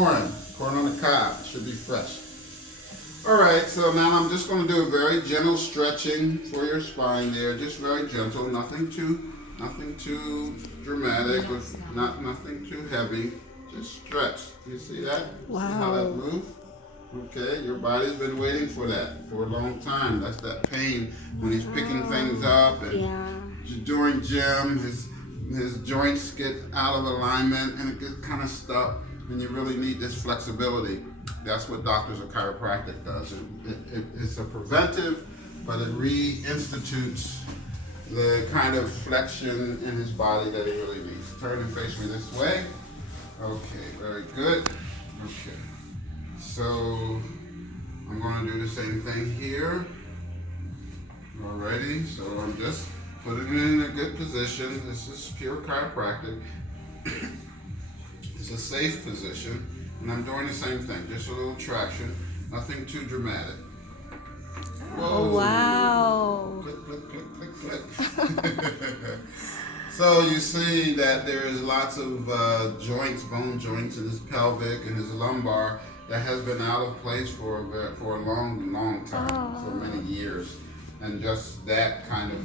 Corn on the cob, should be fresh. Alright, so now I'm just going to do a very gentle stretching for your spine there, just very gentle, nothing too dramatic, nothing too heavy, just stretch. You see that? Wow. See how that moves? Okay, your body's been waiting for that for a long time. That's that pain when he's picking things up and during gym, his joints get out of alignment and it gets kind of stuck, and you really need this flexibility. That's what Doctors of Chiropractic does. It's a preventive, but it reinstitutes the kind of flexion in his body that he really needs. Turn and face me this way. Okay, very good. Okay. So I'm going to do the same thing here. Alrighty, so I'm just putting it in a good position. This is pure chiropractic. It's a safe position, and I'm doing the same thing, just a little traction, nothing too dramatic. Whoa. Oh, wow. Click, click, click, click, click. So you see that there's lots of joints, bone joints in his pelvic and his lumbar that has been out of place for a long time, for many years. And just that kind of